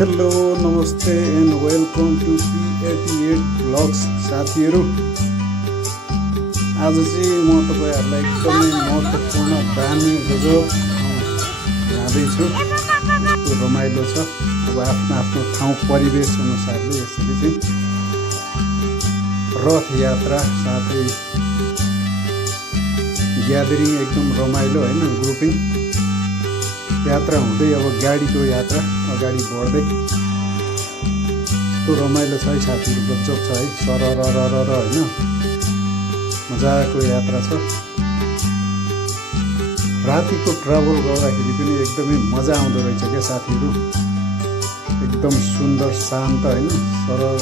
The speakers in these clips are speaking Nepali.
हेलो नमस्ते and welcome to P88 blogs साथीहरू। आज चाहिँ म तपाईहरुलाई एकदमै महत्त्वपूर्ण दामी गजब जाँदैछु। यस्तो रमाइलो छ। अब आफ्नो आफ्नो ठाउँ परिवेश अनुसारले यसरी चाहिँ रथ यात्रा साथै ग्यादरिङ एकदम रमाइलो हैन, ग्रुपिङ यात्रा हुँदै अब गाडीको यात्रा अगाडि बढ्दै यस्तो रमाइलो छ है साथीहरू, गजब छ है, सररररर हैन, मजाको यात्रा छ। रातिको ट्राभल गर्दाखेरि पनि एकदमै मजा आउँदो रहेछ क्या साथीहरू। एकदम सुन्दर शान्त हैन, सरल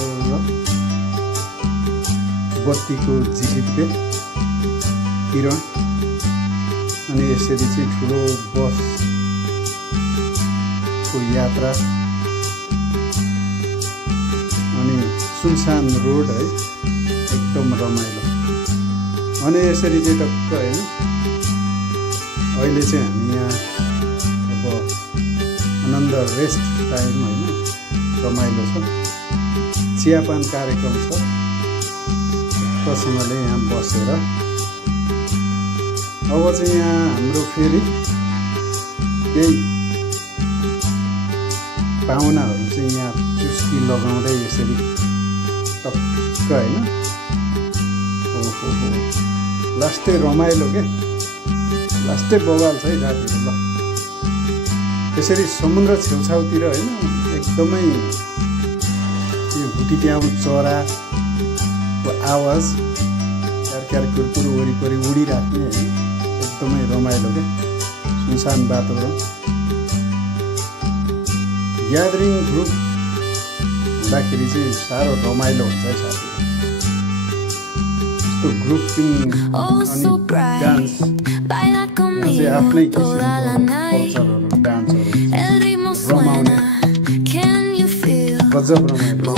बत्तीको झिलिक्दै किरण अनि यसरी चाहिँ ठुलो बस को यात्रा अनि सुनसान रोड है, एकदम रमाइलो। अनि यसरी चाहिँ टक्क हैन, अहिले चाहिँ हामी यहाँ अब आनन्द रेस्ट टाइम हैन, रमाइलो छ, चियापान कार्यक्रम छ। कसैले यहाँ बसेर अब चाहिँ यहाँ हाम्रो फेरि केही पाहुनाहरू चाहिँ यहाँ चुस्की लगाउँदै यसरी टक्क हैन, ओहो लास्टै रमाइलो के, लास्टै बवाल छ है साथीहरू। ल त्यसरी समुद्र छेउछाउतिर हैन, एकदमै यो हुटिट्याउँ चराको आवाज क्यार कुरकुर वरिपरि उडिराख्ने हैन, एकदमै रमाइलो के, सुनसान वातावरण। ग्यादरिङ ग्रुप हुँदाखेरि चाहिँ साह्रो रमाइलो हुन्छ है साथीहरू। यस्तो ग्रुपिङ अनि डान्स चाहिँ आफ्नै किसिमको कल्चरहरू डान्सहरू रमाउने गजब रमाइलो,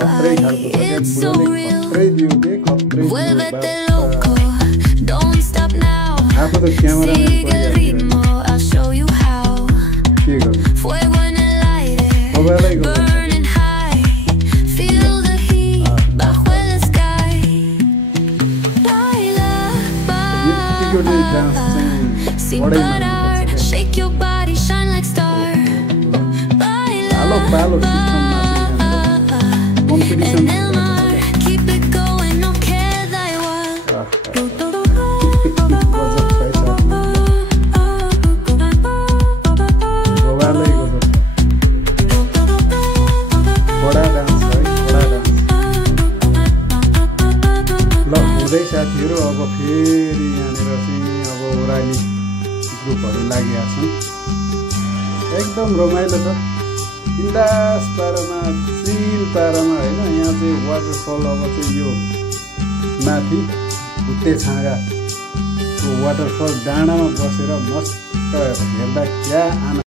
खत्रै खालको छ क्या, बुढोले खत्रै दियो के, खत्रै दियो। आफू त क्यामेराम्यान परिहाल्यो, के गर्नु तपाईँलाई गर्नु। पालो पालो कम्पिटिसन साथीहरू। अब फेरि यहाँनिर चाहिँ अब ओह्राली ग्रुपहरू लागेका छन्, एकदम रमाइलो छ, बिन्दास पारामा चिल पारामा हैन। यहाँ चाहिँ वाटरफल अब चाहिँ यो माथि भुटे छाँगाको वाटरफल डाँडामा बसेर मस्त हेर्दा क्या आनन्द।